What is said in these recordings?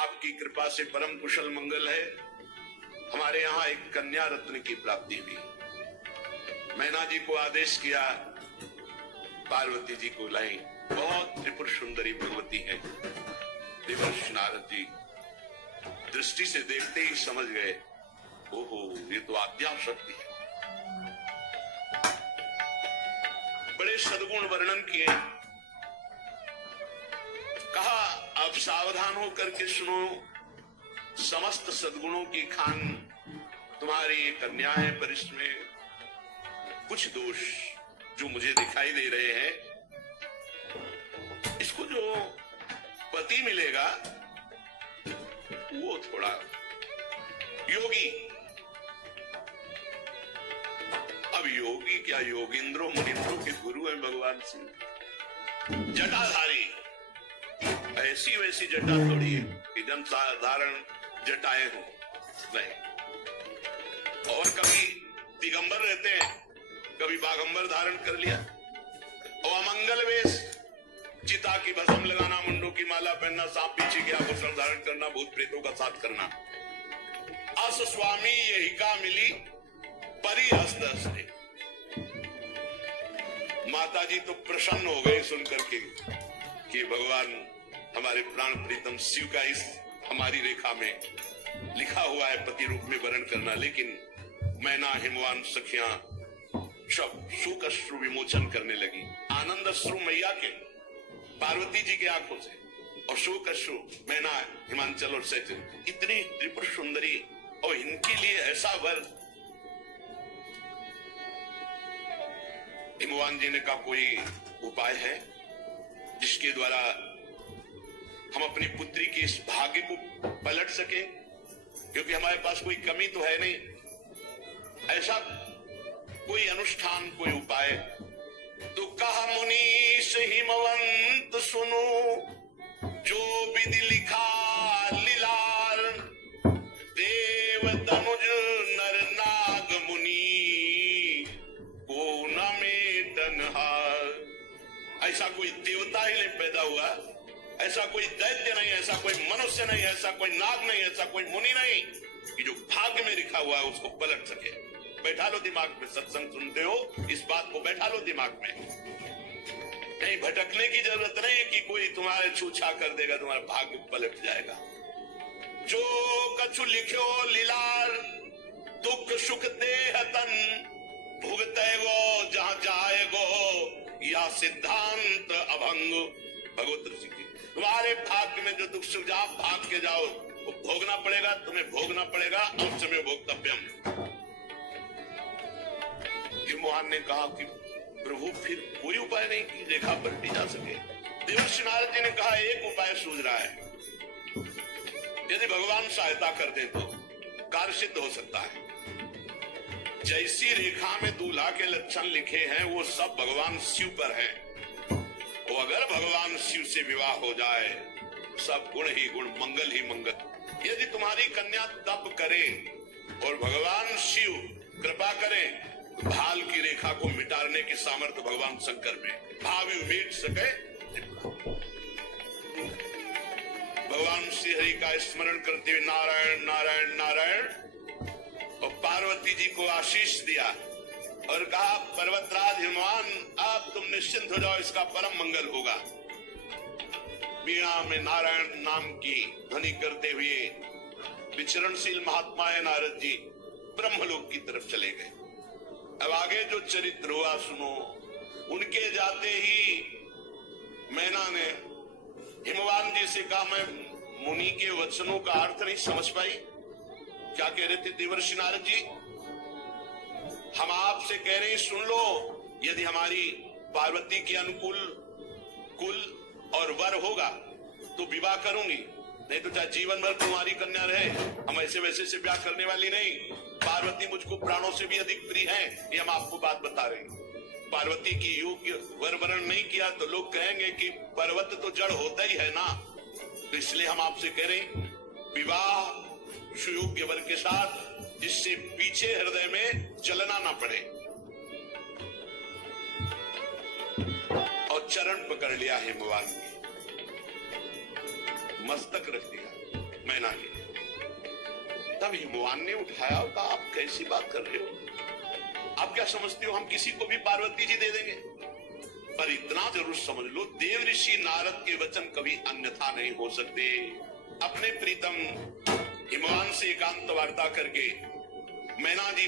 आपकी कृपा से परम कुशल मंगल है। हमारे यहाँ एक कन्या रत्न की प्राप्ति हुई। मैना जी को आदेश किया पार्वती जी को लाई। बहुत त्रिपुर सुंदरी भगवती है। देवर्षि नारद जी दृष्टि से देखते ही समझ गए, ओहो ये तो आद्या शक्ति है। बड़े सद्गुण वर्णन किए। कहा अब सावधान होकर के सुनो, समस्त सद्गुणों की खान तुम्हारी कन्या है, पर इसमें कुछ दोष जो मुझे दिखाई दे रहे हैं। इसको जो पति मिलेगा वो थोड़ा योगी। अब योगी क्या, योगिंद्रो मुनिंद्रो के गुरु है भगवान सिंह। जटाधारी, ऐसी वैसी जटा थोड़ी है कि जन साधारण जटाएं हो, नहीं। और कभी दिगंबर रहते हैं, कभी बागंबर धारण कर लिया। और अमंगल वेश, चिता की भस्म लगाना, मुंडों की माला पहनना, सांप पीछे के आभूषण धारण करना, भूत प्रेतों का साथ करना। अस स्वामी यही का मिली परी हस्त हस्ते। माता जी तो प्रसन्न हो गए सुनकर के कि भगवान हमारे प्राण प्रीतम शिव का इस हमारी रेखा में लिखा हुआ है पति रूप में वर्ण करना। लेकिन मैना हिमवान सखियां सब शोक अश्रु विमोचन करने लगी। आनंद अश्रु मैया के, पार्वती जी के आंखों से, और शोक अश्रु मैना हिमांचल और सैचल। इतनी त्रिपुर सुंदरी और इनके लिए ऐसा वर। हिमवान जी ने कहा कोई उपाय है जिसके द्वारा हम अपनी पुत्री के इस भाग्य को पलट सके, क्योंकि हमारे पास कोई कमी तो है नहीं। ऐसा कोई अनुष्ठान, कोई उपाय। तो कहा मुनीश हिमवंत सुनो, जो विधि लिखा लीलार, देव तनुज नर नाग मुनि को न मेटन हार। ऐसा कोई देवता ही नहीं पैदा हुआ, ऐसा कोई दैत्य नहीं, ऐसा कोई मनुष्य नहीं, ऐसा कोई नाग नहीं, ऐसा कोई मुनि नहीं कि जो भाग्य में लिखा हुआ है उसको पलट सके। बैठा लो दिमाग में, सत्संग सुनते हो इस बात को बैठा लो दिमाग में। कहीं भटकने की जरूरत नहीं कि कोई तुम्हारे छूछा कर देगा, तुम्हारा भाग्य पलट जाएगा। जो कछु लिखो लीलार, दुख सुख देह तन, भुगते गो जहां जाएगो, या सिद्धांत अभंग। भगवत ऋषि की तुम्हारे भाग्य में जो दुख सुख, जहां भाग के जाओ वो भोगना पड़ेगा, तुम्हें भोगना पड़ेगा। अवश्य भोक्तव्यम। हिमवान ने कहा कि प्रभु फिर कोई उपाय नहीं कि रेखा पलटी जा सके। देवर्षि नारद जी ने कहा एक उपाय सूझ रहा है, यदि भगवान सहायता कर दे तो कार्य सिद्ध हो सकता है। जैसी रेखा में दूल्हा के लक्षण लिखे हैं वो सब भगवान शिव पर हैं। तो अगर भगवान शिव से विवाह हो जाए, सब गुण ही गुण, मंगल ही मंगल। यदि तुम्हारी कन्या तप करे और भगवान शिव कृपा करें, भाल की रेखा को मिटाने की सामर्थ्य भगवान शंकर में। भावी मिट सके, भगवान श्री हरि का स्मरण करते हुए नारायण नारायण नारायण, और पार्वती जी को आशीष दिया और कहा पर्वतराज हिमवान अब तुम निश्चिंत हो जाओ, इसका परम मंगल होगा। वीणा में नारायण नाम की ध्वनि करते हुए विचरणशील महात्मा है नारद जी ब्रह्मलोक की तरफ चले गए। अब आगे जो चरित्र हुआ सुनो। उनके जाते ही मैना ने हिमवान जी से कहा, मैं मुनि के वचनों का अर्थ नहीं समझ पाई। क्या कह रहे थे देवर्षि नारद जी? हम आपसे कह रहे हैं सुन लो, यदि हमारी पार्वती के अनुकूल कुल और वर होगा तो विवाह करूंगी, नहीं तो चाहे जीवन भर तुम्हारी कन्या रहे। हम ऐसे वैसे से ब्याह करने वाली नहीं। पार्वती मुझको प्राणों से भी अधिक प्रिय है, ये हम आपको बात बता रहे हैं। पार्वती की योग्य वर वरण नहीं किया तो लोग कहेंगे कि पर्वत तो जड़ होता ही है ना। तो इसलिए हम आपसे कह रहे हैं विवाह सुयोग्य वर के साथ, जिससे पीछे हृदय में चलना ना पड़े। और चरण पकड़ लिया हिमवान, मस्तक रख दिया। मैना जी। तब हिमवान ने उठाया और कहा, आप कैसी बात कर रहे हो? आप क्या समझते हो हम किसी को भी पार्वती जी दे देंगे? पर इतना जरूर समझ लो, देव ऋषि नारद के वचन कभी अन्यथा नहीं हो सकते। अपने प्रीतम हिमवान से एकांत वार्ता करके मैना जी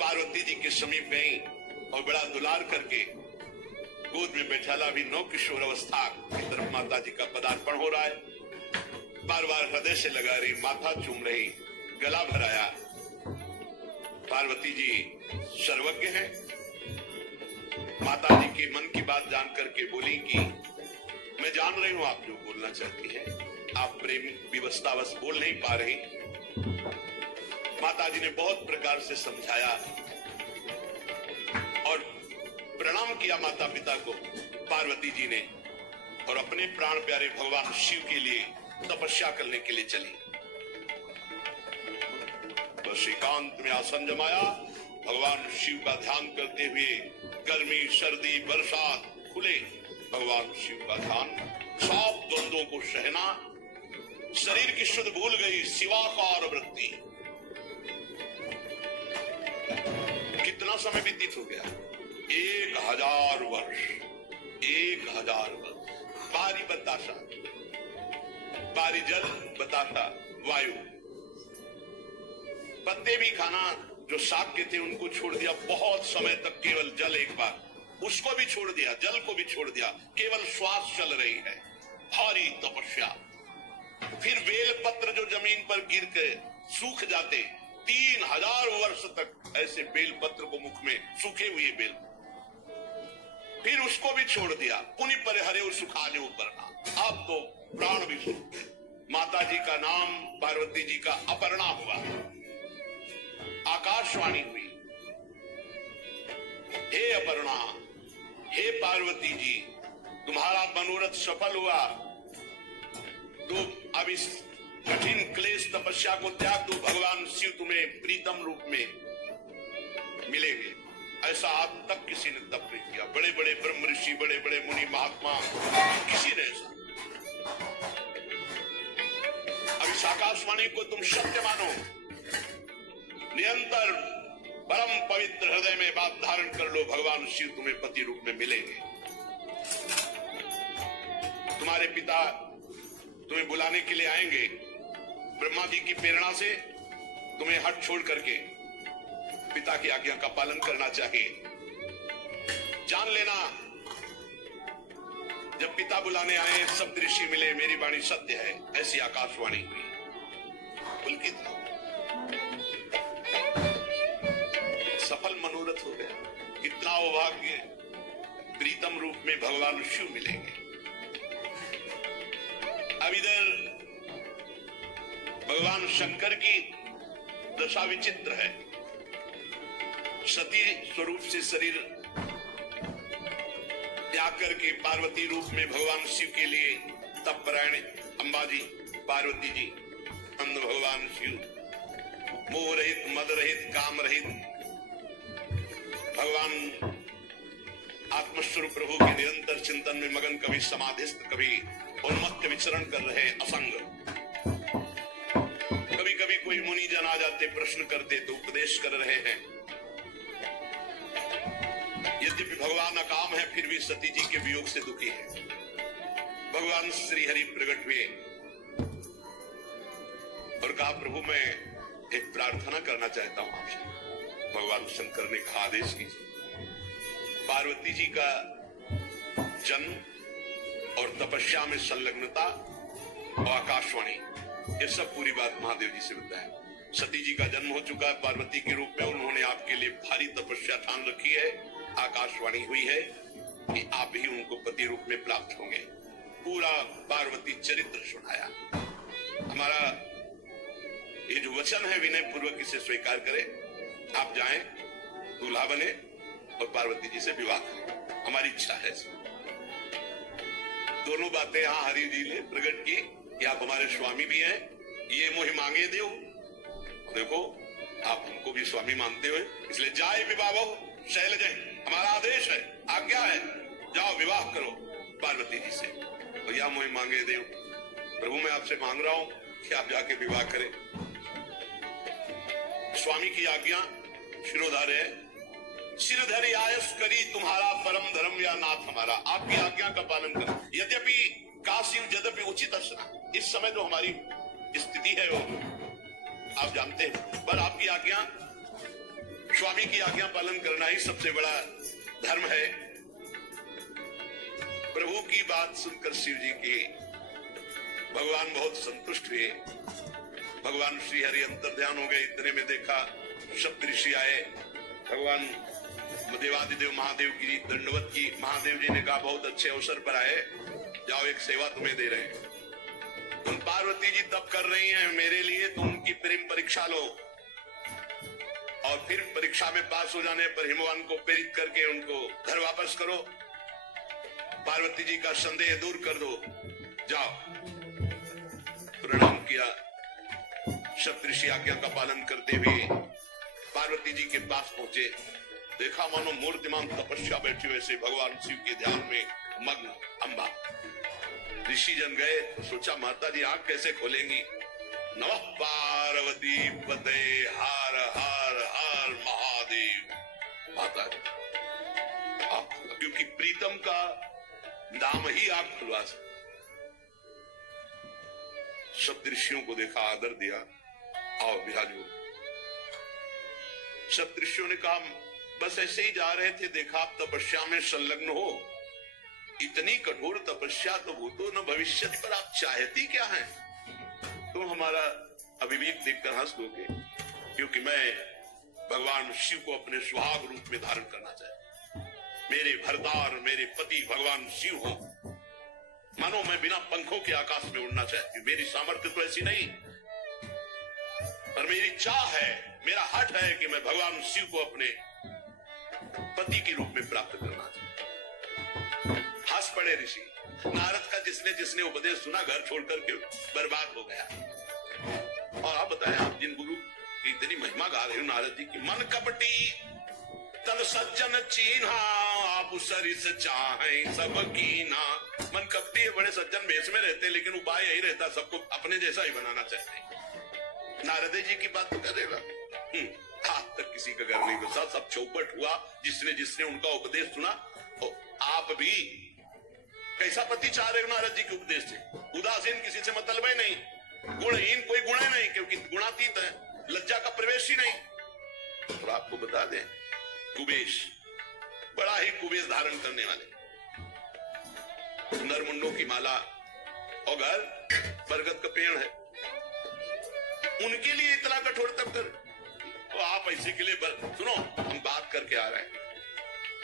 पार्वती जी के समीप गई और बड़ा दुलार करके गोद में बैठाला भी नौ किशोर अवस्था की तरफ माता जी का पदार्पण हो रहा है। बार बार हृदय से लगा रही, माथा चूम रही, गला भराया। पार्वती जी सर्वज्ञ हैं। माता जी के मन की बात जान करके बोली कि मैं जान रही हूं आप जो बोलना चाहती हैं, आप प्रेम विवशतावश बोल नहीं पा रही। माता जी ने बहुत प्रकार से समझाया और प्रणाम किया माता पिता को पार्वती जी ने, और अपने प्राण प्यारे भगवान शिव के लिए तपस्या करने के लिए चली। बस एकांत में आसन जमाया, भगवान शिव का ध्यान करते हुए गर्मी सर्दी बरसात खुले भगवान शिव का ध्यान, सब द्वंद्वों को सहना, शरीर की शुद्ध भूल गई शिवाकार वृत्ति। कितना समय व्यतीत हो गया? 1000 वर्ष। 1000 वर्ष। बारी बताशा, बारी जल बताशा वायु, पत्ते भी खाना जो शाक्य थे उनको छोड़ दिया, बहुत समय तक केवल जल, एक बार उसको भी छोड़ दिया, जल को भी छोड़ दिया, केवल श्वास चल रही है। भारी तपस्या। फिर बेल पत्र जो जमीन पर गिर के सूख जाते, 3000 वर्ष तक ऐसे बेल पत्र को मुख में, सूखे हुए बेल, फिर उसको भी छोड़ दिया। पुनि परिहरे और सुखाले ऊपर। अब तो प्राण भी सूख गए। माता जी का नाम पार्वती जी का अपर्णा हुआ। आकाशवाणी हुई, हे अपर्णा, हे पार्वती जी, तुम्हारा मनोरथ सफल हुआ। तो अब इस कठिन क्लेश तपस्या को त्याग दो, भगवान शिव तुम्हें प्रीतम रूप में मिलेंगे। ऐसा आज तक किसी ने तप नहीं किया। बड़े बड़े ब्रह्म ऋषि, बड़े बड़े मुनि महात्मा, किसी ने ऐसा। अब इस आकाशवाणी को तुम सत्य मानो, निरंतर परम पवित्र हृदय में बात धारण कर लो, भगवान शिव तुम्हें पति रूप में मिलेंगे। तुम्हारे पिता तुम्हें बुलाने के लिए आएंगे। ब्रह्मा जी की प्रेरणा से तुम्हें हट छोड़ करके पिता की आज्ञा का पालन करना चाहिए। जान लेना, जब पिता बुलाने आए, सब ऋषि मिले, मेरी वाणी सत्य है, ऐसी आकाशवाणी हुई। पुलकित सफल मनोरथ हो गया। कितना सौभाग्य, प्रीतम रूप में भगवान शिव मिलेंगे। अब इधर भगवान शंकर की दशा विचित्र है। सती स्वरूप से शरीर त्याग करके पार्वती रूप में भगवान शिव के लिए तपपरायण अंबाजी, पार्वती जी, अंध भगवान शिव, मोह रहित, मद रहित, काम रहित भगवान आत्मस्वरूप प्रभु के निरंतर चिंतन में मगन, कभी समाधिस्थ, कभी उन्मत्त विचरण कर रहे असंग। कभी कभी कोई मुनि जन आ जाते, प्रश्न करते तो उपदेश कर रहे हैं। यद्यपि भगवान अकाम है, फिर भी सती जी के वियोग से दुखी है। भगवान श्री हरि प्रकट हुए और कहा, प्रभु मैं एक प्रार्थना करना चाहता हूं आपसे। भगवान शंकर ने कहा, आदेश कीजिए। पार्वती जी का जन्म और तपस्या में संलग्नता और आकाशवाणी, ये सब पूरी बात महादेव जी से बताया। सती जी का जन्म हो चुका है पार्वती के रूप में, उन्होंने आपके लिए भारी तपस्या ठान रखी है। आकाशवाणी हुई है कि आप ही उनको पति रूप में प्राप्त होंगे। पूरा पार्वती चरित्र सुनाया। हमारा ये जो वचन है, विनय पूर्वक इसे स्वीकार करें। आप जाएं, दूल्हा बने और पार्वती जी से विवाह करें। हमारी इच्छा है। दोनों बातें यहां हरि जी ने प्रकट की कि आप हमारे स्वामी भी हैं, ये मोहि मांगे देव। देखो, आप हमको भी स्वामी मानते हुए, इसलिए जाए विवाह शैलज, हमारा आदेश है, आज्ञा है, जाओ विवाह करो पार्वती जी से। भैया मोहि मांगे देव, प्रभु मैं आपसे मांग रहा हूं कि आप जाके विवाह करें। स्वामी की आज्ञा शिरोधार्य है। सिरधरि आयस करी तुम्हारा परम धर्म या नाथ हमारा। आपकी आज्ञा का पालन करें। यद्यपि काशी यद्यपि उचित असना, इस समय जो हमारी स्थिति है वो आप जानते हैं, पर आपकी आज्ञा, स्वामी की आज्ञा पालन करना ही सबसे बड़ा धर्म है। प्रभु की बात सुनकर शिव जी की भगवान बहुत संतुष्ट हुए। भगवान श्री हरि अंतर ध्यान हो गए। इतने में देखा सप्त ऋषि आए। भगवान देवादिदेव महादेव की दंडवत की। महादेव जी ने कहा बहुत अच्छे अवसर पर आए, जाओ एक सेवा तुम्हें दे रहे हैं। तुम पार्वती जी तप कर रही हैं मेरे लिए, तुम उनकी प्रेम परीक्षा लो और फिर परीक्षा में पास हो जाने पर हिमवान को प्रेरित करके उनको घर वापस करो। पार्वती जी का संदेह दूर कर दो। जाओ। प्रणाम किया। सप्तऋषि आज्ञा का पालन करते हुए पार्वती जी के पास पहुंचे। देखा मानो मूर्तिमान तपस्या बैठी वैसे भगवान शिव के ध्यान में मग्न अम्बा। ऋषि जन गए तो सोचा माता जी आंख कैसे खोलेंगी। नमः पार्वती पते हर हर हर महादेव। माता जी क्योंकि प्रीतम का नाम ही आंख खुलवा सकता। सप्तऋषियों को देखा, आदर दिया, आओ विराजो। सप्तऋषियों ने कहा बस ऐसे ही जा रहे थे, देखा आप तपस्या में संलग्न हो। इतनी कठोर तपस्या तो भूतो न भविष्यति, पर आप चाहती क्या हैं? तुम हमारा अविवेक देखकर हंस दोगे, क्योंकि मैं भगवान शिव को अपने सुहाग रूप में धारण करना चाहता। मेरे भरतार, मेरे पति भगवान शिव हो। मानो मैं बिना पंखों के आकाश में उड़ना चाहती हूँ। मेरी सामर्थ्य तो ऐसी नहीं, पर मेरी चाह है, मेरा हठ है कि मैं भगवान शिव को अपने पति के रूप में प्राप्त करना चाहता। हंस पड़े ऋषि। नारद का जिसने उपदेश सुना घर छोड़कर के बर्बाद हो गया। और आप बताएं, आप जिन गुरु की इतनी महिमा गा रहे हो नारद जी की, मन कपटी तल सज्जन चीन्हा आप सरिस चाहें सब कीना। मन कपटी बड़े सज्जन भेष में रहते, लेकिन उपाय यही रहता सबको अपने जैसा ही बनाना चाहते। नारद जी की बात तो करेगा, आज तक किसी का घर नहीं बसा, सब चौपट हुआ। जिसने उनका उपदेश सुना। तो आप भी कैसा पति चाह रहे हो नारद जी के उपदेश से? उदासीन, किसी से मतलब ही नहीं, गुणहीन, कोई गुण ही नहीं, क्योंकि गुणातीत है, लज्जा का प्रवेश ही नहीं। और आपको बता दें, कुबेश, बड़ा ही कुबेश धारण करने वाले, नरमुंडों की माला और घर बरगद का पेड़ है, उनके लिए इतना कठोर तप कर। तो आप ऐसे के लिए सुनो, हम बात करके आ रहे हैं।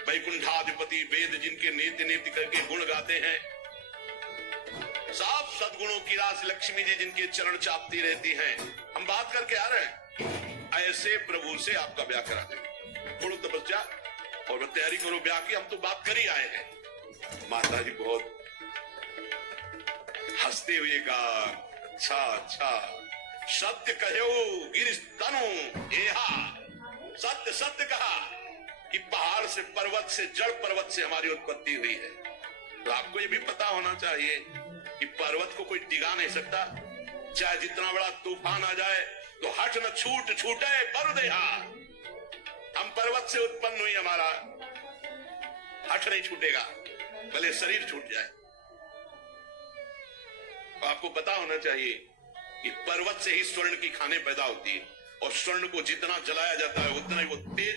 वैकुंठाधिपति वेद जिनके नेति नेति करके गुण गाते हैं, साफ सद्गुणों की रास लक्ष्मी जी जिनके चरण चापती रहती हैं, हम बात करके आ रहे हैं। ऐसे प्रभु से आपका ब्याह करा देंगे। थोड़ी तपस्या और तैयारी करो ब्याह की, हम तो बात कर ही आए हैं। माता जी बहुत हंसते हुए कहा, अच्छा अच्छा, सत्य कहो गिरिश तनु एहा। सत्य सत्य कहा कि पहाड़ से, पर्वत से, जड़ पर्वत से हमारी उत्पत्ति हुई है। तो आपको ये भी पता होना चाहिए कि पर्वत को कोई डिगा नहीं सकता। चाहे जितना बड़ा तूफान आ जाए तो हट न छूटे पर देहा। हम पर्वत से उत्पन्न हुई, हमारा हट नहीं छूटेगा, भले शरीर छूट जाए। तो आपको पता होना चाहिए कि पर्वत से ही स्वर्ण की खानें पैदा होती है, और स्वर्ण को जितना जलाया जाता है उतना ही वो तेज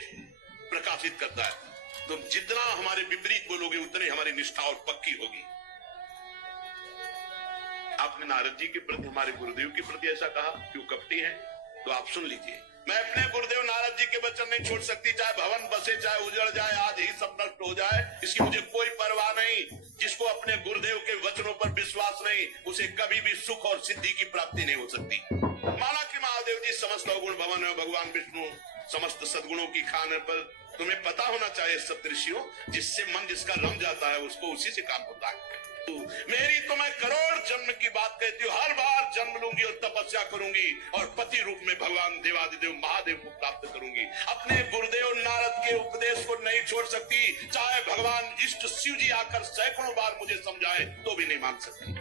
प्रकाशित करता है। तो जितना हमारे विपरीत बोलोगे उतनी हमारी निष्ठा और पक्की होगी। आपने नारद जी के प्रति, हमारे गुरुदेव के प्रति ऐसा कहा, क्यों कपटी है? तो आप सुन लीजिए। मैं अपने गुरुदेव नारद जी के वचन नहीं छोड़ सकती, चाहे भवन बसे, चाहे उजड़ जाए, आज ही सब नष्ट हो जाए, इसकी मुझे कोई परवाह नहीं। जिसको अपने गुरुदेव के वचनों पर विश्वास नहीं, उसे कभी भी सुख और सिद्धि की प्राप्ति नहीं हो सकती। माना कि महादेव जी समस्त अवगुण भवन है, भगवान विष्णु समस्त सद्गुणों की खान है, पर तुम्हें पता होना चाहिए सप्तऋषियों, जिससे मन जिसका रम जाता है उसको उसी से काम होता है। मेरी तो मैं करोड़ जन्म की बात कहती हूँ, हर बार जन्म लूंगी और तपस्या करूंगी और पति रूप में भगवान देवादिदेव महादेव को प्राप्त करूंगी। अपने गुरुदेव नारद के उपदेश को नहीं छोड़ सकती, चाहे भगवान इष्ट शिव जी आकर सैकड़ों बार मुझे समझाए तो भी नहीं मान सकती।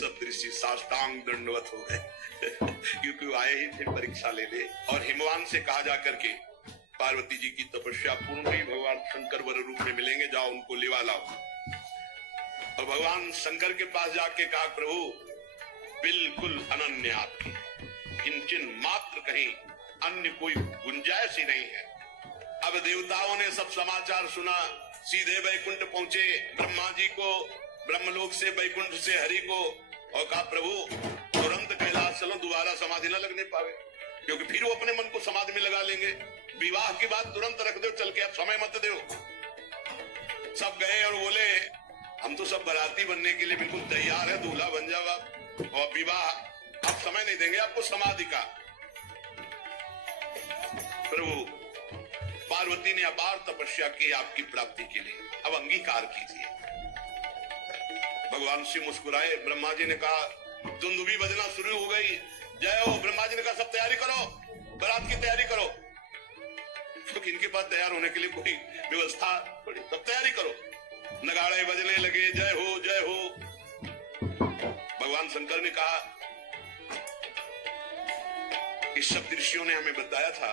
सप्तऋषि साष्टांग दंडवत हो गए क्योंकि वो आए ही थे परीक्षा लेने। और हिमवान से कहा जा करके पार्वती जी की तपस्या पूर्ण हुई, भगवान शंकर वर रूप में मिलेंगे, जाओ उनको लिवा लाओ। और भगवान शंकर के पास जाके कहा, प्रभु बिल्कुल अनन्य आपकी, किंचन मात्र कहीं अन्य कोई गुंजाइश ही नहीं है। अब देवताओं ने सब समाचार सुना, सीधे वैकुंठ पहुंचे, ब्रह्मा जी को ब्रह्मलोक से वैकुंठ से हरि को, और कहा प्रभु तुरंत कैलाश चलो, दोबारा समाधि न लगने पावे, क्योंकि फिर वो अपने मन को समाधि में लगा लेंगे। विवाह की बात तुरंत रख दो, चल के आप समय मत दो। सब गए और बोले हम तो सब बराती बनने के लिए बिल्कुल तैयार है, दूल्हा बन जाओ आप, और विवाह आप समय नहीं देंगे आपको समाधि का। प्रभु पार्वती ने अपार तपस्या की आपकी प्राप्ति के लिए, अब अंगीकार कीजिए। भगवान शिव मुस्कुराए। ब्रह्मा जी ने कहा दुंदुभी बजना शुरू हो गई, जय हो। ब्रह्मा जी ने कहा सब तैयारी करो, बारात की तैयारी करो, क्योंकि इनके पास तैयार होने के लिए कोई व्यवस्था थोड़ी, सब तैयारी करो। नगाड़े बजने लगे, जय हो जय हो। भगवान शंकर ने कहा कि सब ऋषियों ने हमें बताया था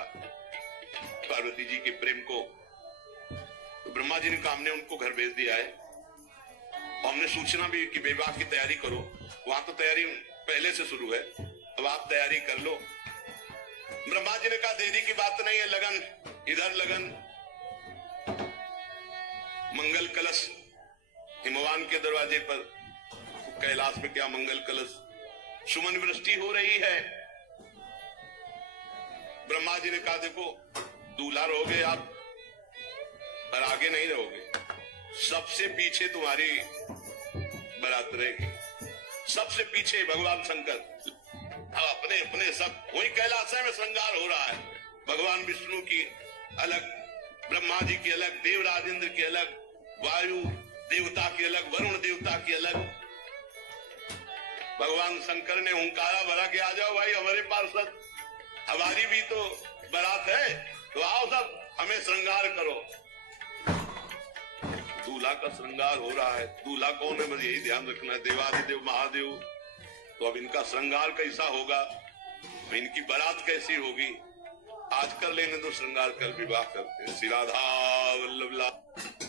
पार्वती जी के प्रेम को, तो ब्रह्मा जी ने कहा हमने उनको घर भेज दिया है, और हमने सूचना भी कि विवाह की तैयारी करो। वहां तो तैयारी पहले से शुरू है, अब आप तैयारी कर लो। ब्रह्मा जी ने कहा देरी की बात नहीं है, लगन इधर लगन। मंगल कलश हिमवान के दरवाजे पर, कैलाश में क्या मंगल कलश, सुमन वृष्टि हो रही है। ब्रह्मा जी ने कहा देखो दूल्हा रहोगे आप, पर आगे नहीं रहोगे, सबसे पीछे तुम्हारी बारात रहेगी, सबसे पीछे भगवान शंकर। अब अपने अपने सब वही कैलाश में श्रृंगार हो रहा है, भगवान विष्णु की अलग, ब्रह्मा जी की अलग, देवराज इंद्र की अलग, वायु देवता की अलग, वरुण देवता की अलग। भगवान शंकर ने हुंकारा भरा कि आ जाओ भाई हमारे पार्षद, हमारी भी तो बारात है, तो आओ सब हमें श्रृंगार करो। दूल्हा का श्रृंगार हो रहा है, दूल्हा कौन है बस यही ध्यान रखना है, देवादिदेव महादेव। तो अब इनका श्रृंगार कैसा होगा, इनकी बारात कैसी होगी, आज कर लेने दो श्रृंगार, कल विवाह करते। श्री राधा वल्लभ लाल।